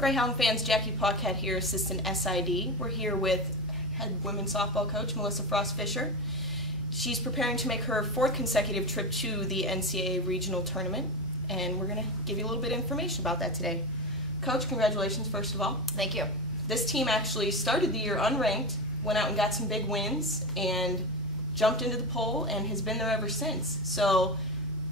Greyhound fans, Jackie Paquette here, assistant SID. We're here with head women's softball coach Melissa Frost-Fisher. She's preparing to make her 4th consecutive trip to the NCAA Regional tournament, and we're going to give you a little bit of information about that today. Coach, congratulations first of all. Thank you. This team actually started the year unranked, went out and got some big wins, and jumped into the poll and has been there ever since. So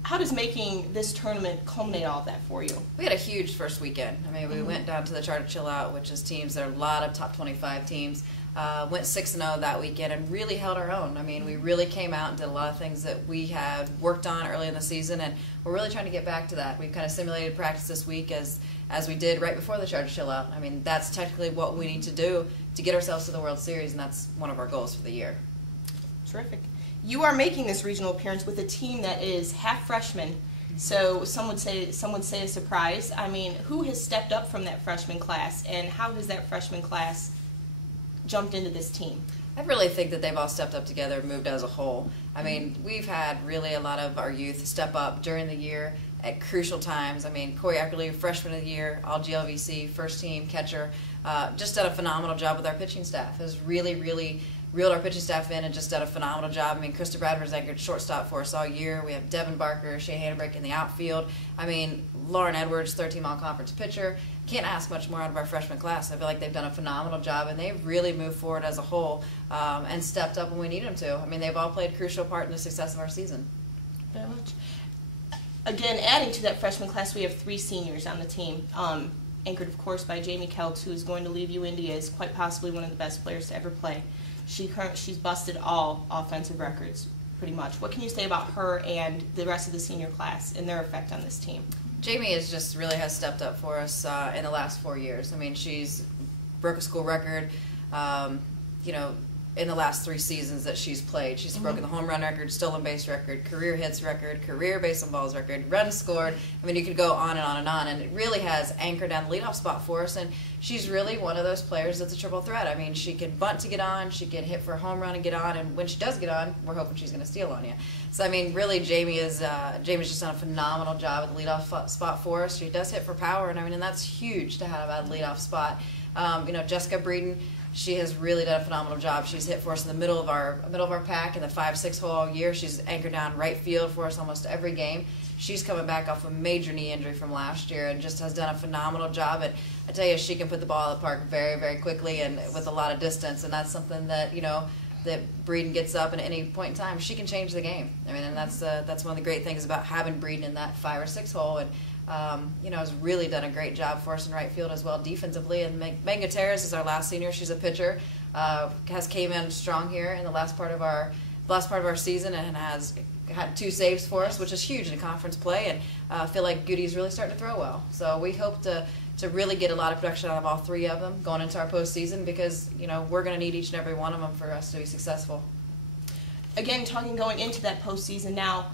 how does making this tournament culminate all of that for you? We had a huge first weekend. I mean, we went down to the Charter Chill Out, which is teams, there are a lot of top 25 teams. Went 6-0 that weekend and really held our own. I mean, we really came out and did a lot of things that we had worked on early in the season, and we're really trying to get back to that. We've kind of simulated practice this week as we did right before the Charter Chill Out. I mean, that's technically what we need to do to get ourselves to the World Series, and that's one of our goals for the year. Terrific. You are making this regional appearance with a team that is half freshman, so some would say a surprise. I mean, who has stepped up from that freshman class, and how has that freshman class jumped into this team? I really think that they've all stepped up together, moved as a whole. I mean, we've had really a lot of our youth step up during the year at crucial times. I mean, Corey Eckerly, freshman of the year, all GLVC, first team catcher, just done a phenomenal job with our pitching staff. Has really reeled our pitching staff in and just done a phenomenal job. I mean, Krista Bradford's anchored shortstop for us all year. We have Devin Barker, Shea Hannebrick in the outfield. I mean, Lauren Edwards, 13 all-conference pitcher. Can't ask much more out of our freshman class. I feel like they've done a phenomenal job, and they've really moved forward as a whole and stepped up when we need them to. I mean, they've all played a crucial part in the success of our season. Very much. Again, adding to that freshman class, we have 3 seniors on the team, anchored, of course, by Jamie Keltz, who is going to leave UIndy as quite possibly one of the best players to ever play. She's busted all offensive records, pretty much. What can you say about her and the rest of the senior class and their effect on this team? Jamie really has stepped up for us in the last 4 years. I mean, she's broke a school record, you know, in the last 3 seasons that she's played. She's broken the home run record, stolen base record, career hits record, career base on balls record, runs scored. I mean, you could go on and on and on, and it really has anchored down the leadoff spot for us, and she's really one of those players that's a triple threat. I mean, she can bunt to get on, she can hit for a home run and get on, and when she does get on, we're hoping she's going to steal on you. So, I mean, really, Jamie's just done a phenomenal job at the leadoff spot for us. She does hit for power, and I mean, and that's huge to have at the leadoff spot. You know, Jessica Breeden, she has really done a phenomenal job. She's hit for us in the middle of our pack in the 5-6 hole all year. She's anchored down right field for us almost every game. She's coming back off a major knee injury from last year and just has done a phenomenal job. And I tell you, she can put the ball in the park very quickly and with a lot of distance. And that's something that, you know, that Breeden gets up, and at any point in time, she can change the game. I mean, and that's one of the great things about having Breeden in that 5 or 6 hole. And you know, has really done a great job for us in right field as well defensively. And Megan Gutierrez is our last senior. She's a pitcher. Came in strong here in the last part of our season and has had 2 saves for us, which is huge in conference play. And I feel like Goody's really starting to throw well. So we hope to really get a lot of production out of all 3 of them going into our postseason, because you know we're going to need each and every one of them for us to be successful. Again, going into that postseason now,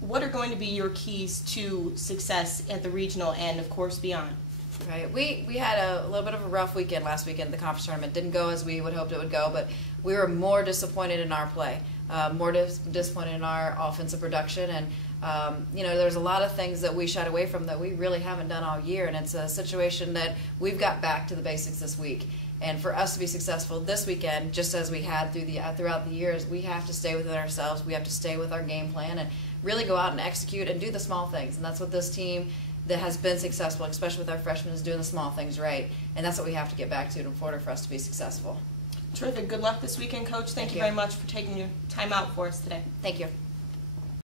what are going to be your keys to success at the regional and, of course, beyond? Right. We had a little bit of a rough weekend last weekend. The conference tournament didn't go as we would hoped it would go, but we were more disappointed in our play, more disappointed in our offensive production, and you know, there's a lot of things that we shied away from that we really haven't done all year, and it's a situation that we've got back to the basics this week. And for us to be successful this weekend, just as we had throughout the years, we have to stay within ourselves. We have to stay with our game plan and really go out and execute and do the small things. And that's what this team that has been successful, especially with our freshmen, is doing the small things right. And that's what we have to get back to in order for us to be successful. Terrific. Good luck this weekend, Coach. Thank you very much for taking your time out for us today. Thank you.